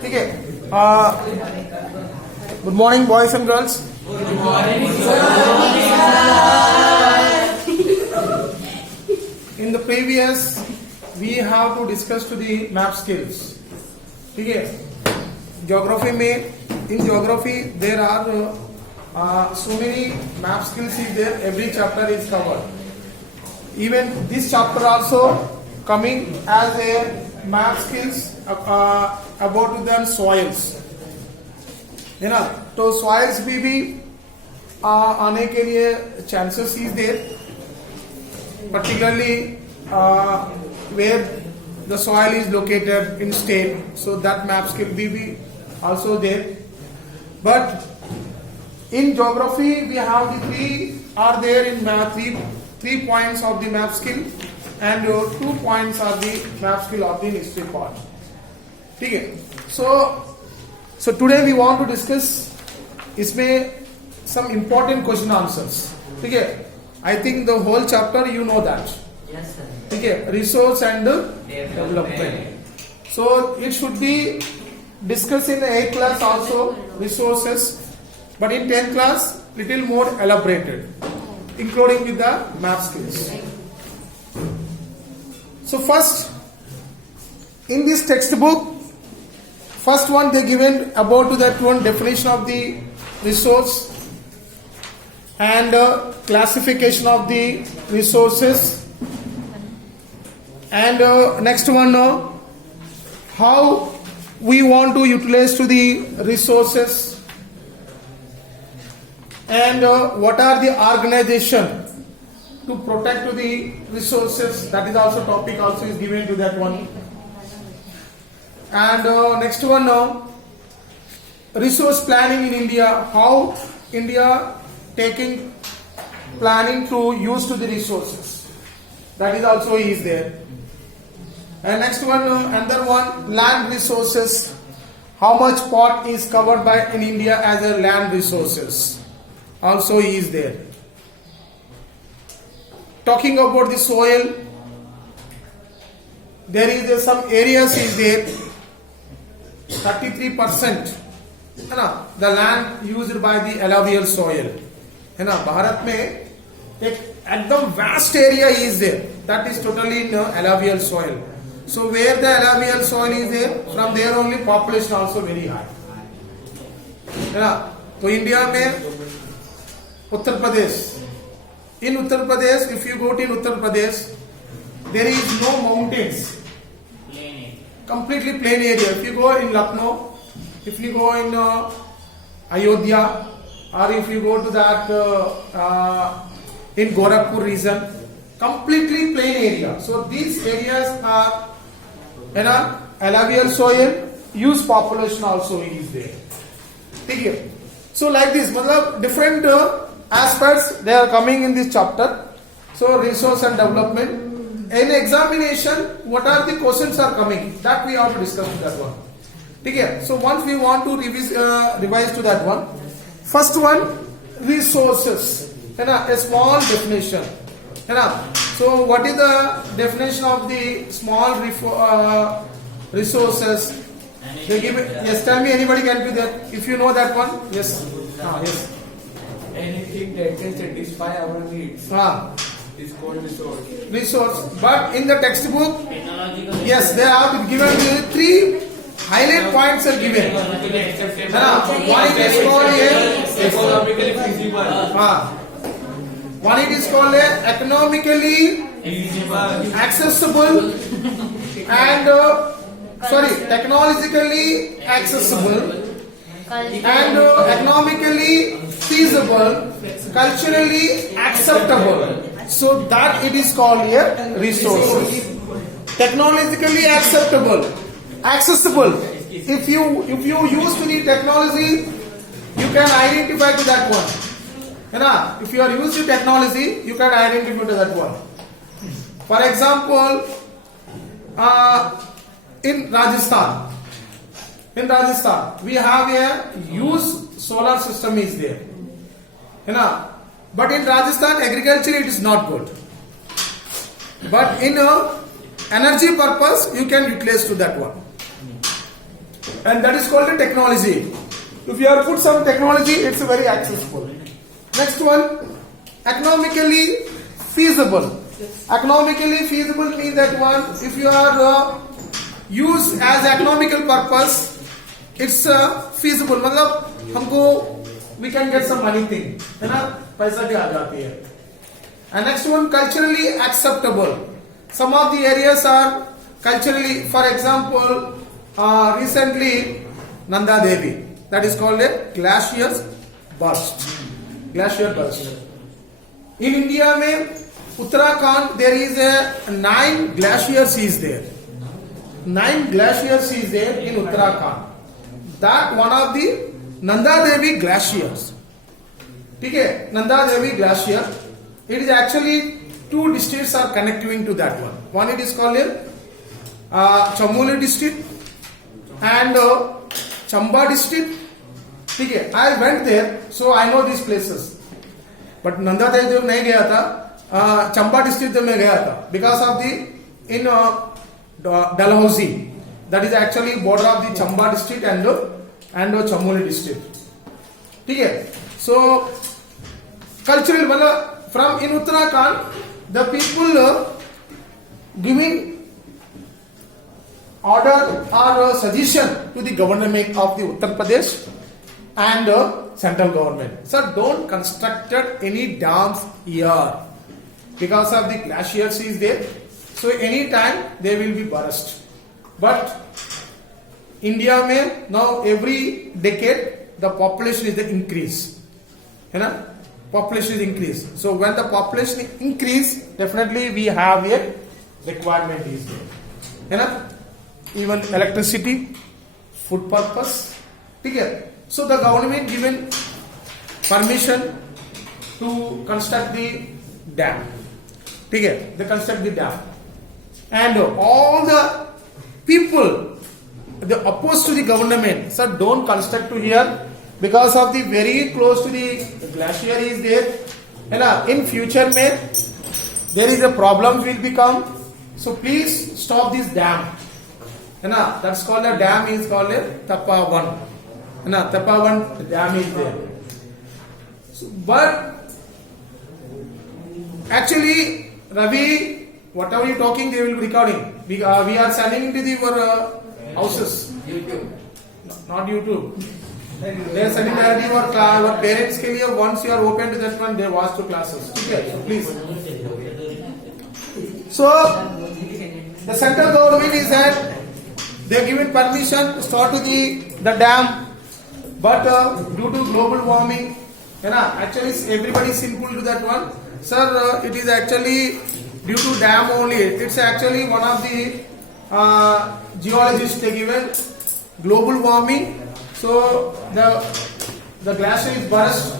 ठीक है. Good morning, boys and girls. Good morning, In the previous, we have to discuss to the map skills. ठीक है. Geography में, in geography there are so many map skills is there. Every chapter is covered. Even this chapter also coming as a map skills about the soils. है ना. तो soils भी आने के लिए chances is there, particularly where the soil is located in state, so that map skill be also there. But in geography we have the three are there in three points of the map skill and 2 points are the map skill of the history part. ठीक है. So today we want to discuss इसमें some important question answers. ठीक है. I think the whole chapter you know that. Yes, sir. ठीक है. Resource and development. So it should be discussed in 8th class also, resources, but in 10th class little more elaborated, including with the map skills. So first, in this textbook, first one they given about to that one definition of the resource and classification of the resources, and next one how we want to utilize to the resources, and what are the organization to protect to the resources. That is also topic also is given to that one. And next one resource planning in India, how India taking planning to use to the resources. That is also is there. And next one, another one, land resources. How much part is covered by in India as a land resources? Also is there. Talking about the soil, there is some areas is there. 33% है ना, the land used by the alluvial soil है ना. भारत में एक एकदम vast area is there that is totally in alluvial soil. So where the alluvial soil is there, from there only population also very high है ना. तो India में Uttar Pradesh, in Uttar Pradesh, if you go to Uttar Pradesh, there is no mountains, completely plain area. If you go in Lucknow, if you go in Ayodhya, or if you go to that in Gorakhpur region, completely plain area. So these areas are alluvial soil, use population also is there. ठीक है. So like this, मतलब different aspects they are coming in this chapter. So resource and development. In examination, what are the questions are coming? That we have to discuss with that one. Okay. So once we want to revise to that one. First one, resources. A small definition. So what is the definition of the small resources? They give it. Yes. Tell me. Anybody can do that. If you know that one. Yes. Yes. Anything that can satisfy our needs. Is called resource. Resource. But in the textbook, yes, they are given the 3 highlight points are given. One it is called Economically feasible. one it is called economically accessible and technologically accessible and economically feasible, culturally acceptable. So that it is called a resources. Technologically acceptable, accessible. If you use the technology, you can identify to that one. If you are using technology, you can identify to that one. For example, in Rajasthan, we have a huge solar system is there. But in Rajasthan, agriculture it is not good. But in energy purpose, you can utilize to that one. And that is called the technology. If you have put some technology, it's very accessible. Next one, economically feasible. Economically feasible means that one, if you are used as economical purpose, it's feasible. मतलब हमको we can get some money thing, है ना, पैसा भी आ जाती है. And next one, culturally acceptable. Some of the areas are culturally, for example, recently Nanda Devi, that is called a glacier burst. Glacier burst. In India, में Uttarakhand, there is a 9 glaciers is there. 9 glaciers is there in Uttarakhand. That one of the Nanda Devi glaciers. ठीक है, Nanda Devi glacier. It is actually 2 districts are connecting to that one. One it is called Chamoli district and Chamba district. ठीक है, I went there, so I know these places. But Nanda Devi नहीं गया था, Chamba district में गया था because of the in Dalhousie. That is actually border of the Chamba district and Chamoli district. ठीक है, so cultural मतलब from in Uttarakhand, the people giving order or suggestion to the government of the Uttar Pradesh and central government. Sir, don't construct any dams here because of the glaciers is there. So any time they will be burst. But India में now every decade the population is the increase, है ना? Population is increase. So when the population increase, definitely we have a requirement is there, है ना? Even electricity, food purpose, ठीक है? So the government given permission to construct the dam, ठीक है? They construct the dam, and all the people they opposed to the government, sir, don't construct to here because of the very close to the glacier is there, and in future में there is a problem will become. So please stop this dam, है ना? That's called a dam is called a Tapa 1, है ना? Tapa 1 dam is there. So, but actually Ravi, whatever you talking, they will be recording. We are sending into the houses. YouTube. Not YouTube. They are sending directly your parents के लिए. Once you are open to that one, they watch the classes. Okay, so please. So the central government is that they are given permission to start to the dam, but due to global warming, you know, actually everybody is simple to that one. Sir, it is actually due to dam only. It's actually one of the geologists they given global warming. So the glacier is burst.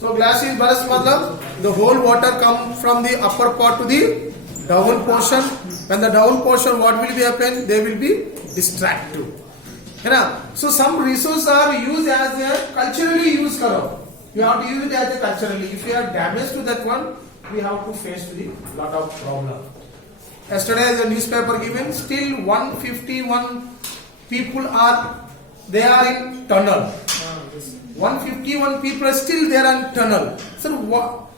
So glacier is burst matlab the whole water come from the upper part to the down portion. When the down portion, what will be happen? They will be distracted. You know? So some resources are used as a culturally used karo. You have to use it as a culturally. If you are damaged to that one, we have to face the lot of problem. Yesterday the newspaper given, still 151 people are in tunnel. 151 people are still there in tunnel. So what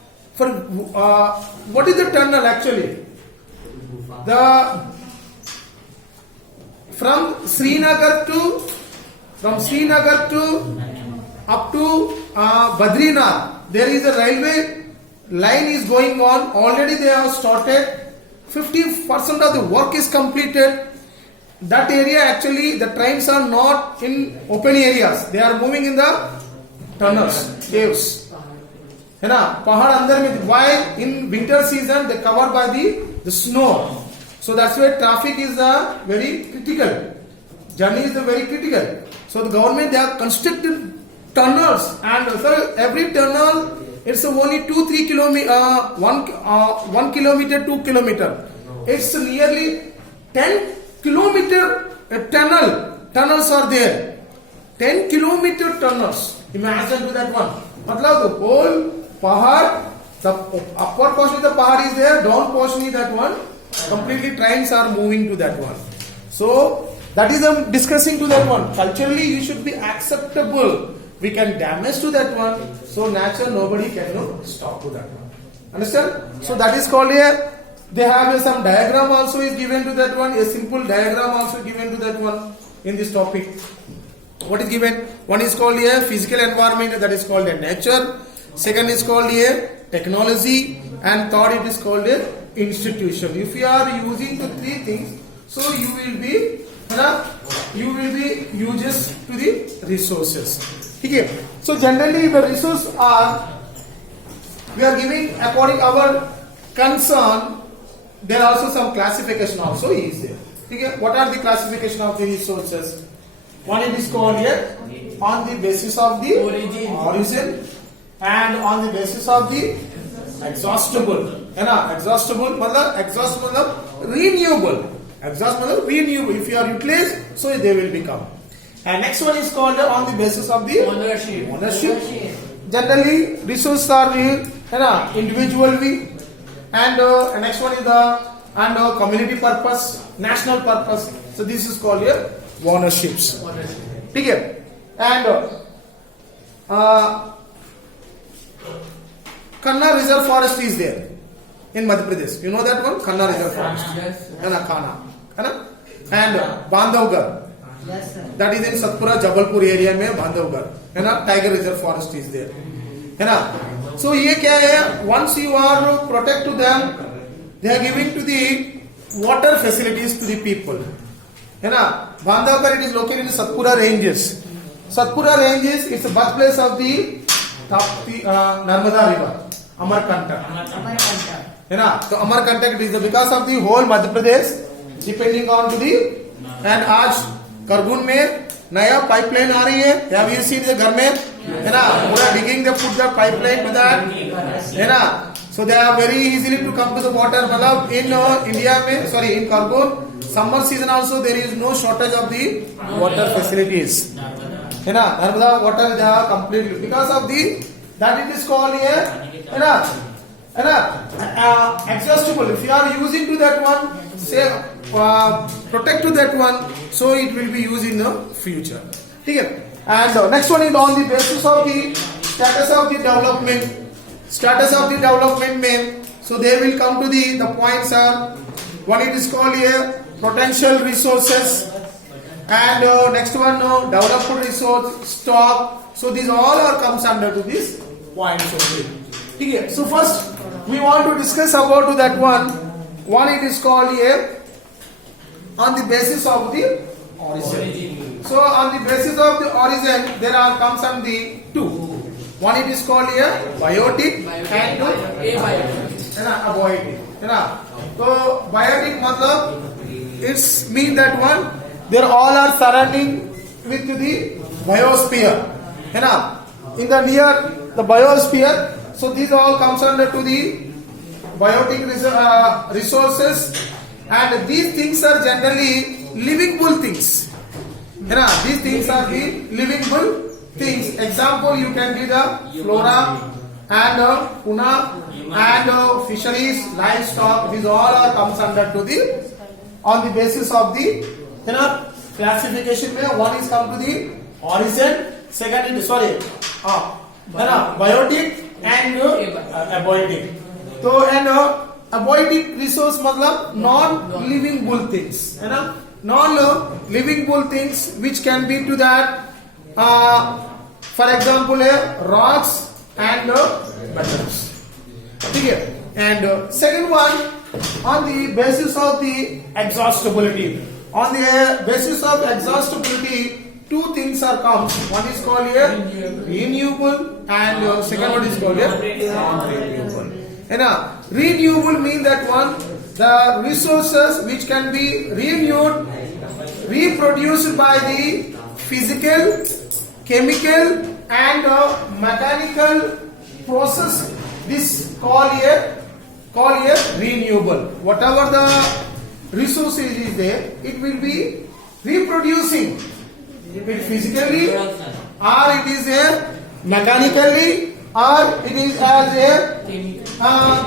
is the tunnel actually? From Srinagar to up to Badrinath, there is a railway line is going on. Already they have started. 50% of the work is completed. That area actually the trains are not in open areas. They are moving in the tunnels, caves. है ना? पहाड़ अंदर में. Why in winter season they covered by the snow. So that's why traffic is very critical. Journey is very critical. So the government they have constructed tunnels, and so every tunnel it's only 2-3 kilometer, 1 kilometer, 2 kilometer. It's nearly 10 kilometer tunnels are there. 10 kilometer tunnels. Imagine to that one. मतलब the whole pahad, the upper portion of the pahad is there, down portion is that one. Completely trains are moving to that one. So that is discussing to that one. Culturally, you should be acceptable. We can damage to that one. So nature, nobody can stop to that one. Understand? So that is called a. They have some diagram also is given to that one. A simple diagram also given to that one in this topic. What is given? One is called a physical environment, that is called a nature. Second is called a technology, and third it is called a institution. If you are using the three things, so you will be uses to the resources. Okay. So generally the resources are, we are giving according our concern. There are also some classification also is there. Okay. What are the classification of the resources? One it is called here on the basis of the origin and on the basis of the exhaustible. है ना? Exhaustible मतलब renewable. Exhaust मतलब renewable. If you are utilized, so they will become. And next one is called on the basis of the ownership. Generally, resources are real, है ना? Individually. And next one is the community purpose, national purpose. So this is called here ownerships. Okay. And Kanna Reserve Forest is there in Madhya Pradesh. You know that one? Kanna Reserve Forest. Yes. And Bandhavgarh. Yes, sir. That is in Satpura, Jabalpur area में Bandhavgarh. Tiger Reserve Forest is there. है ना? So ये क्या है? Once you are protect to them, they are giving to the water facilities to the people. है ना? Bandhavgarh, it is located in Satpura ranges. Satpura ranges, it's the birthplace of the Narmada River, Amarkantak. Amarkantak. है ना? तो Amarkantak is because of the whole Madhya Pradesh, depending on to the, and आज करगुन में नया pipeline आ रही है. Have you seen the घर में? है ना? पूरा digging they put the pipeline to that. है ना? So they are very easily to come to the water. मतलब in India में, sorry, in Kargun, summer season also there is no shortage of the water facilities. है ना? Narmada water they are completely because of the that it is called here. है ना? Exhaustible. If you are using to that one, say protect to that one, so it will be used in the future. Okay. And next one is on the basis of the status of the development. Status of the development में, so they will come to the points are, one it is called here potential resources, and next one developed resource stock. So these all are comes under to this points only. Okay. So first we want to discuss about to that one. One it is called here on the basis of the origin. So on the basis of the origin there are comes on the two. One it is called here biotic and abiotic. है ना? तो biotic मतलब it's mean that one they all are surrounding with the biosphere. है ना? In the near the biosphere, so these all comes under to the biotic resources, and these things are generally livable things. है ना? These things are the livable things. Example, you can be the flora and fauna and fisheries, livestock. These all are comes under to the on the basis of the classification. Mein one is come to the origin. Second is biotic and abiotic. So and abiotic resource मतलब non-living things. है ना? Non-living things which can be to that. For example, rocks and metals. Okay. And second one on the basis of the exhaustibility. On the basis of exhaustibility, two things are comes. One is called here renewable, and second one is called here non-renewable. And renewable means that one the resources which can be renewed, reproduced by the physical, chemical and mechanical process. This call here renewable. Whatever the resources is there, it will be reproducing it physically or it is mechanically or it is as a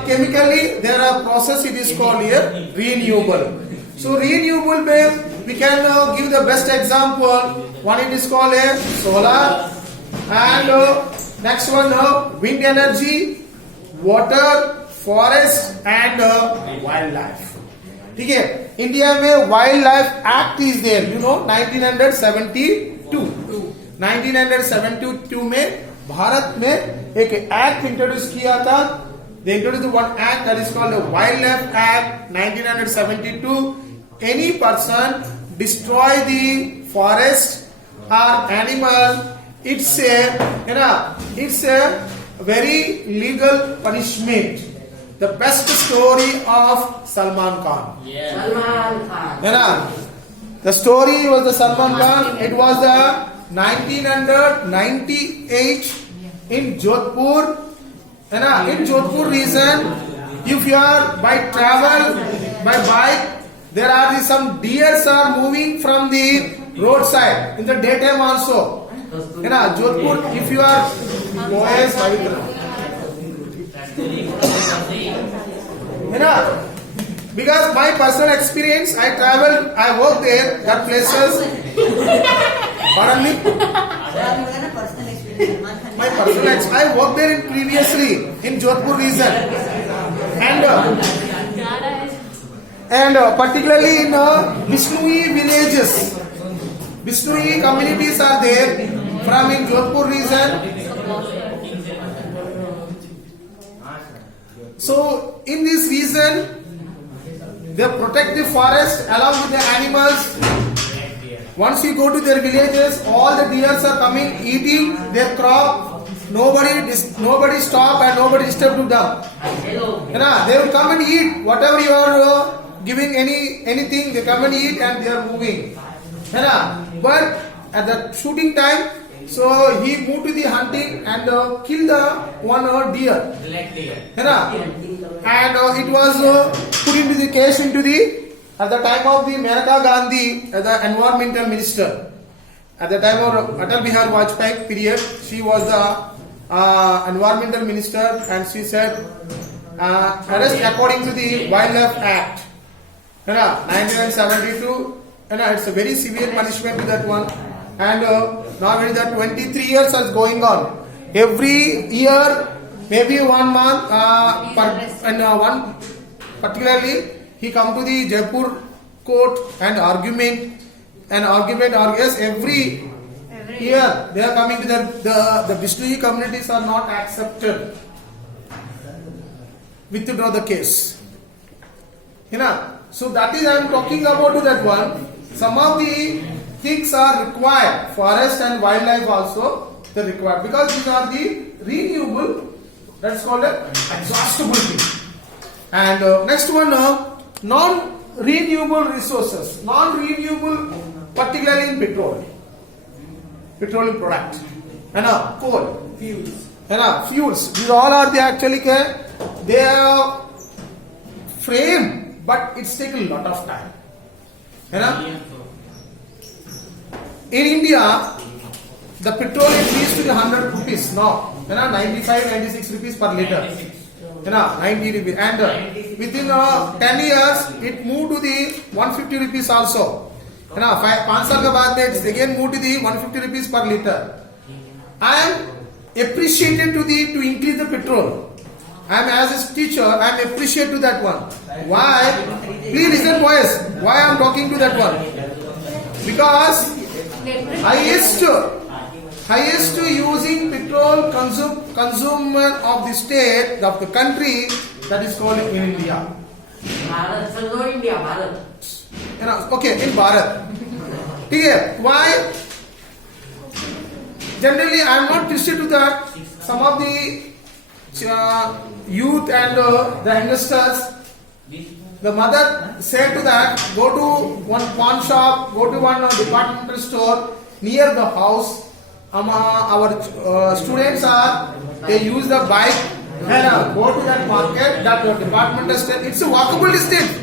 chemically there are process, it is called here renewable. So renewable में we can give the best example. One it is called a solar, and next one wind energy, water, forest and wildlife. ठीक है, India में wild life act is there, you know 1972 में भारत में एक act introduce किया था. They introduced one act that is called the Wildlife Act 1972. Any person destroy the forest or animal, it's a very legal punishment. The best story of Salman Khan. Salman Khan. The story was the Salman Khan. It was the 1998 in Jodhpur. In Jodhpur region, if you are by travel by bike, there are some deers are moving from the roadside in the daytime also. Jodhpur, if you are because my personal experience, I traveled, I worked there, that places. Pardon me? My personal experience, I worked there previously in Jodhpur region, and particularly in Vishnui villages. Vishnui communities are there from in Jodhpur region. So in this region, they protect the forest along with the animals. Once you go to their villages, all the deers are coming eating their crop. Nobody stop and nobody disturb to them. They will come and eat whatever you are giving anything. They come and eat and they are moving. But at the shooting time, so he moved to the hunting and killed the one deer. And it was put into the case at the time of the Maneka Gandhi, the environmental minister. At the time of Atal Bihar Vajpayee period, she was the environmental minister, and she said arrest according to the Wildlife Act 1972. It's a very severe punishment to that one. And now it is that 23 years is going on. Every year, maybe 1 month, one particularly, he come to the Jaipur court and argument. Every year they are coming to the Vishnui communities are not accepted. Withdraw the case. So that is I am talking about to that one. Some of the things are required. Forest and wildlife also they required, because these are the renewable. That's called an exhaustible thing. And next one, non-renewable resources. Non-renewable, particularly in petroleum product, coal, fuels. These all are the actually they are frame, but it's taken a lot of time. In India, the petrol is reached to the 100 rupees now. 95-96 rupees per liter. 90 rupees. And within 10 years, it moved to the 150 rupees also. 5 साल के बाद में it's again moved to the 150 rupees per liter. I am appreciated to increase the petrol. I am as a teacher, I am appreciated to that one. Why? Please listen, boys. Why I am talking to that one? Because highest using petrol consumer of the state of the country, that is called in India. Okay, in Bharat. Why? Generally, I am not interested to that. Some of the youth and the youngsters, the mother said to that, go to one pawn shop, go to one departmental store near the house. Our students they use the bike and go to that market, that departmental store. It's a walkable distance.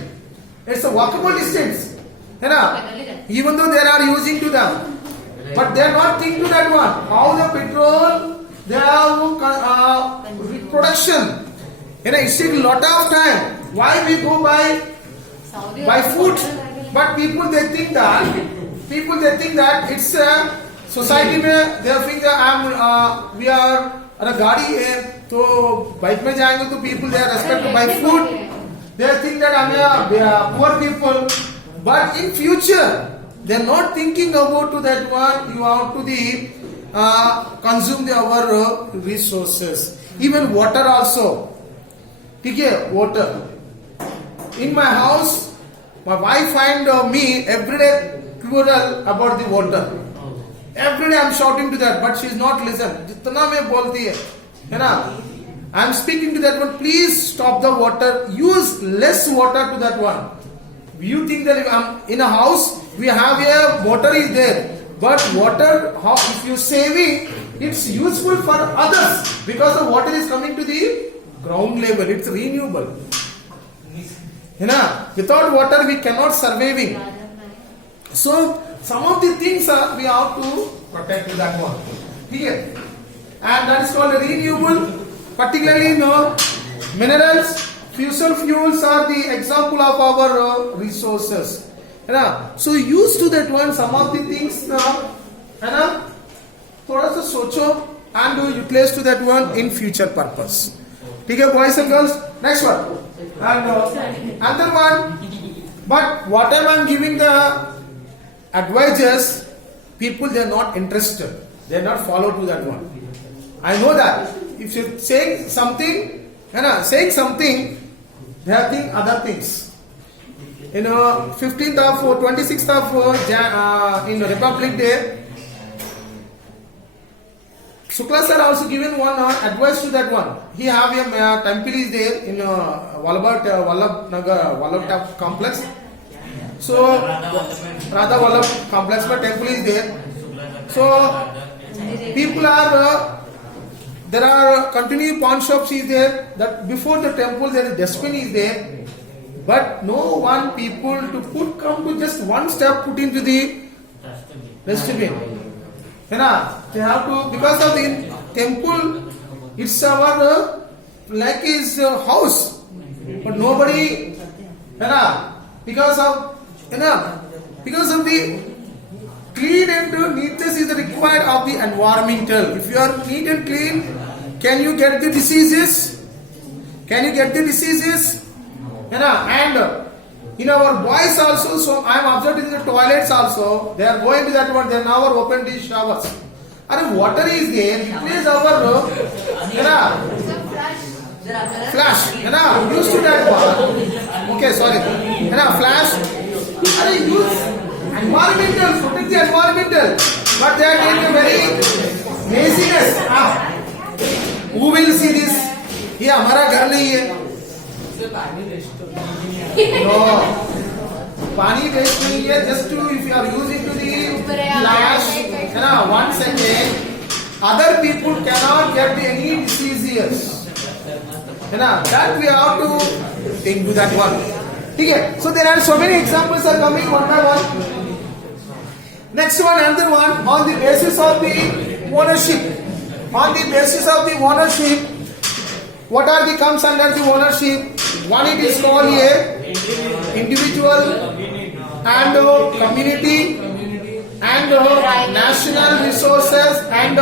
Even though they are using to them, but they are not thinking to that one. How the petrol they have production. You know, it takes a lot of time. Why we go by food? But people they think that it's a society में they think that we are अरे गाड़ी है तो bike में जाएंगे तो people they are respect by food. They think that we are poor people. But in future they are not thinking about to that one. You have to consume our resources. Even water also. ठीक है, water. In my house, my wife and me everyday quarrel about the water. Every day I'm shouting to that, but she's not listen. जितना मैं बोलती है ना? I'm speaking to that one. Please stop the water. Use less water to that one. You think that if I'm in a house, we have a water is there, but water, if you saving, it's useful for others because the water is coming to the ground level. It's renewable. You know, without water we cannot surviving. So some of the things we have to protect that one. Here, and that is called renewable. Particularly, minerals, fossil fuels are the example of our resources. You know, so used to that one. Some of the things, है ना, थोड़ा सा सोचो and utilize to that one in future purpose. ठीक है, boys and girls. Next one. And another one. But whatever I'm giving the advices, people they are not interested. They are not follow to that one. I know that if you saying something, they are think other things. In 15th of 26th of in Republic Day, Shukla sir also given one advice to that one. He have a temple is there in Vallabh complex. So Radha Vallabh complex, but temple is there. So people are there are continuing pawn shops is there. That before the temple there is dustbin is there, but no one people to come to just one step put into the dustbin. You know, they have to because of the temple. It's our like his house, but nobody. You know, because of the clean and neatness is required of the environmental. If you are neat and clean, can you get the diseases? You know, and in our boys also, so I am observed in the toilets also, they are going to that one, they are now open the showers. And water is there, it is our, you know, flash, you know, used to that one. Okay, sorry. You know, flash, and use environmental, protect the environmental, but they are getting a very laziness. Who will see this? ये हमारा घर नहीं है. No, पानी waste नहीं है. Just to if you are using to the flash, you know, once again, other people cannot get any diseases. You know, that we have to think to that one. Okay, so there are so many examples are coming one by one. Next one, another one on the basis of the ownership. On the basis of the ownership, what are the comes under the ownership? One it is called a individual and community and national resources and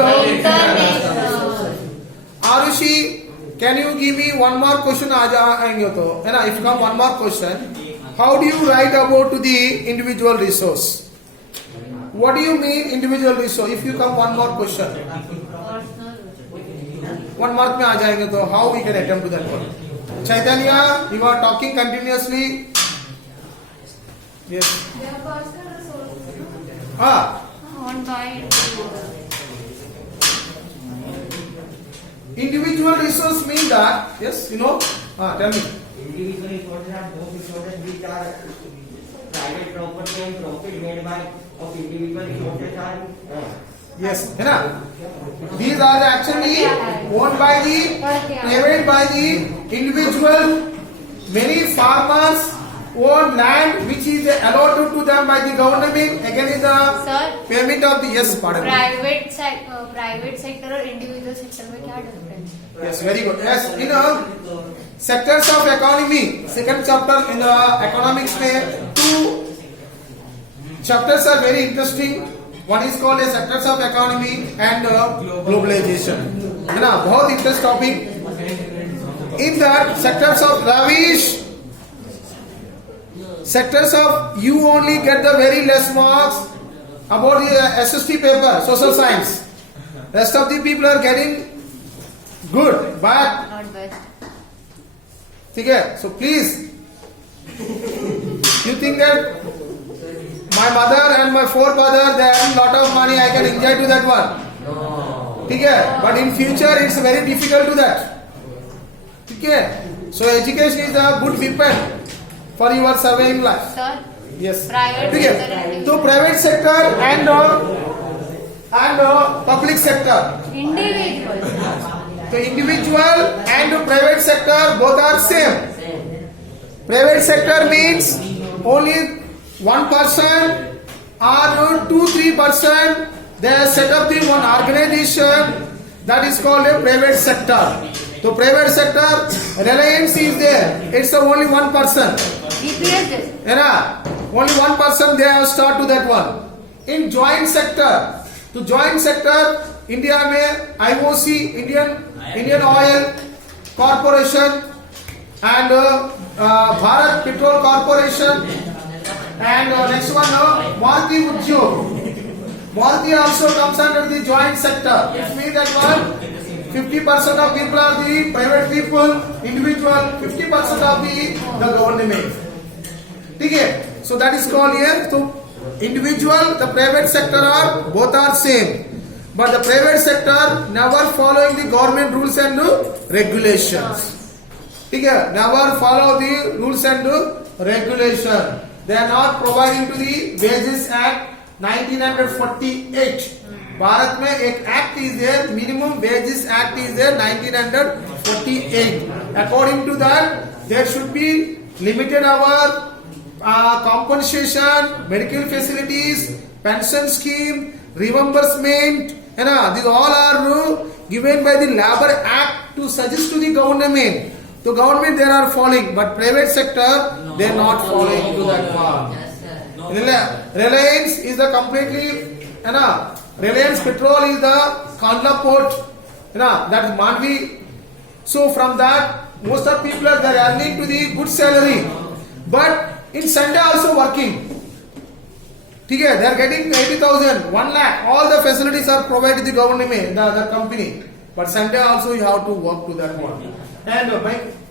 Arushi. Can you give me one more question? If you come one more question, how do you write about to the individual resource? What do you mean individual resource? If you come one more question, 1 mark में आ जाएंगे तो how we can attempt to that one? Chaitanya, you are talking continuously. Yes. Individual resource mean that, yes, you know, tell me. Individual resources are those resources which are private property and profit made by of individual resources are yes, है ना? These are actually owned by the private by the individual. Many farmers own land which is allotted to them by the government. Again, is the Sir. payment of the, yes, pardon me. Private sector और individual sector में क्या difference है? Yes, very good. Yes, in sectors of economy, second chapter in the economics में two chapters are very interesting. One is called as sectors of economy and globalization. है ना, बहुत interesting topic. In that sectors of Ravish, sectors of you only get the very less marks about the SST paper, social science. Rest of the people are getting good, but not best ठीक है. So please, you think that my mother and my forefather they have a lot of money, I can enjoy to that one. ठीक है, but in future it's very difficult to that. ठीक है. So education is a good weapon for your surveying life. Sir Yes. Private ठीक sector है. and तो private sector and public sector. Individual तो individual and private sector both are same. Private sector means only one person or 2-3% they set up the one organization that is called a private sector. So private sector, Reliance is there. It's only one person. DPS है ना, only one person they have start to that one. In joint sector, तो joint sector India में IOC, Indian Oil Corporation and Bharat Petrol Corporation and next one Maruti Udyog. Maruti also comes under the joint sector. It means that one 50% of people are the private people, individual, 50% of the government. ठीक है. So that is called here. So individual, the private sector are both are same, but the private sector never following the government rules and regulations. ठीक है. Never follow the rules and regulation. They are not providing to the Wages Act 1948. भारत में एक act is there, minimum wages act is there 1948. According to that there should be limited hour compensation, medical facilities, pension scheme, reimbursement, है ना, these all are given by the Labor Act to suggest to the government. So government they are following, but private sector they are not following to that one. Reliance is the completely, है ना, Reliance Petrol is the Kandla port, है ना, that is Mandvi. So from that most of people are they are earning to the good salary, but in Sunday also working. ठीक है, they are getting 80,000, 1 lakh, all the facilities are provided the government, the company, but Sunday also you have to work to that one. And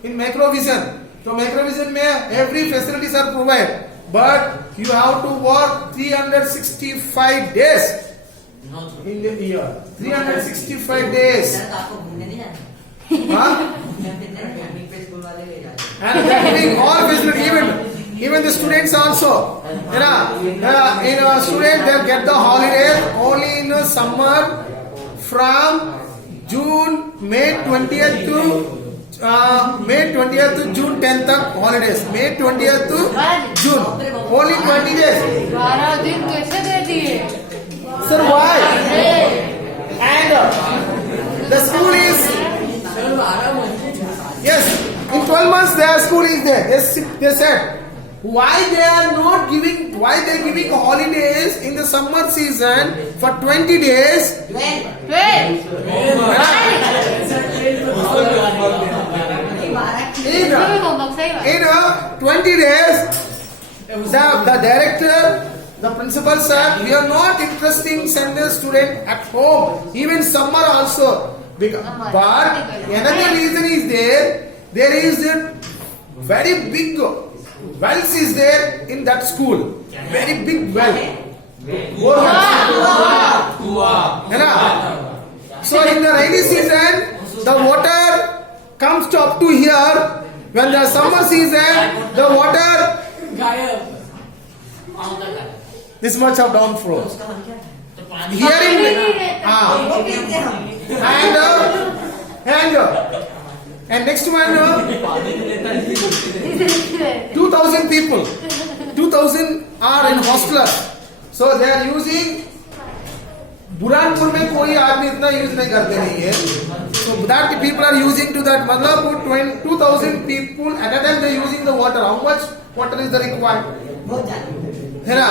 in Macrovision, so Macrovision में every facilities are provided, but you have to work 365 days in the year. 365 days. आपको घूमने नहीं जाना? हाँ? School वाले ले जाते हैं। And they are giving all facilities, even the students also. You know, in a student they get the holidays only in summer from May 20th to June 10th तक holidays. May 20th to June. Only 20 days. 12 दिन कैसे दे दिए? Sir, why? And the school is, yes, in 12 months their school is there. Yes, they said. Why they are not giving? Why they are giving holidays in the summer season for 20 days? 12 In 20 days, the director, the principal said, we are not interested in sending the student at home, even summer also. But another reason is there is a very big wells is there in that school. Very big well. So in the rainy season, the water comes up to here. When the summer season, the water this much of downflow. Here in and next one 2,000 people. 2,000 are in hostelers. So they are using. Burhanpur में कोई आदमी इतना use नहीं करते नहीं है. So that people are using to that. मतलब 2,000 people at a time they are using the water. How much water is the required? बहुत ज्यादा. है ना?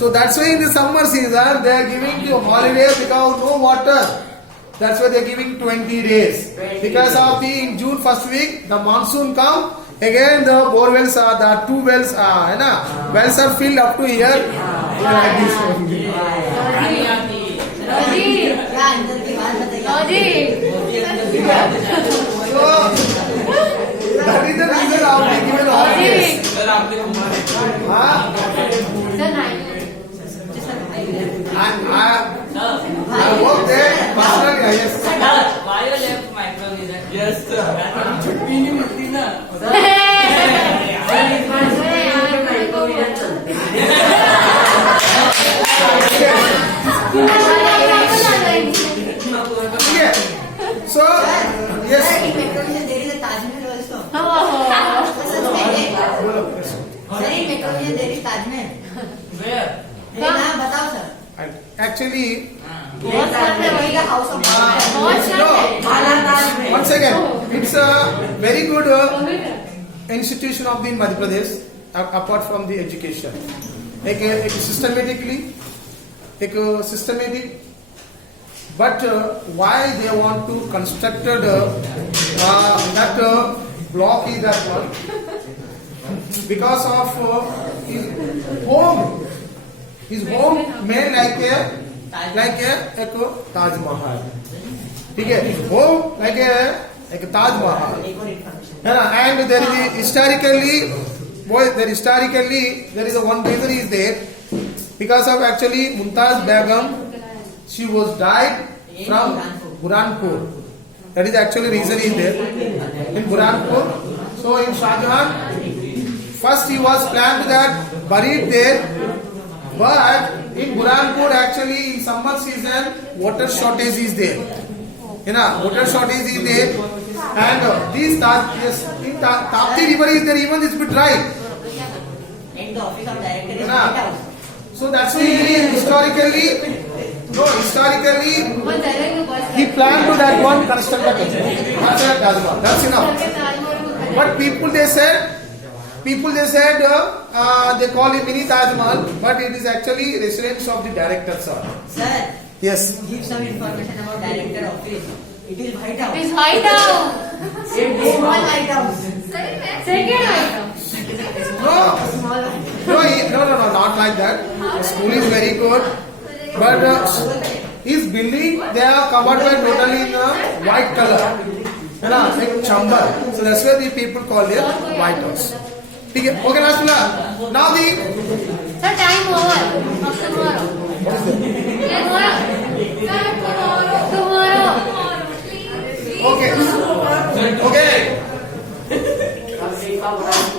So that's why in the summer season they are giving you holidays because no water. That's why they are giving 20 days. Because of the in June first week the monsoon come. Again the bore wells are the 2 wells are है ना? Wells are filled up to here. Like this only. रोजी क्या अंदर की बात बताइए. रोजी So that is the reason of the given holidays. Sir आपने घुमा हाँ? सर नहीं I work there personally. Yes. Why you left microvision? Yes sir छुट्टी नहीं मिलती ना. ठीक है. So yes. Sir, in Metro Vision there is a Taj Mahal also. Sir, in Metro Vision there is Taj Mahal. Where? है ना, बताओ sir. Actually, बहुत सारे वही का house of बहुत सारे once again, it's a very good institution of the Madhya Pradesh apart from the education. एक systematic. But why they want to construct that block is that one? Because of his home. His home made like a Taj Mahal. ठीक है? His home like a Taj Mahal. एक और information. है ना? And there is historically there is a one reason is there because of actually Mumtaz Begum. She was died from Burhanpur. That is actually reason is there in Burhanpur. So in Shah Jahan, first he was planned that buried there, but in Burhanpur actually in summer season water shortage is there. You know, water shortage is there, and these in Tapti river is there, even it's bit dry. And the office of director is Yeah. White House. So that's why historically he planned to that one construct the Taj Mahal. That's enough. But people they said they call it mini Taj Mahal, but it is actually residence of the director, sir. Sir, Yes. give some information about director office. It is White House. It's White House. Small White House. Second White House. No, Small White House. no, not like that. The school is very good, but his building they are covered by totally in white color. है ना? Like chamber. So that's why the people call it White House. ठीक है? Okay, last one. Now the Sir, time over. Of tomorrow. Tomorrow. okay.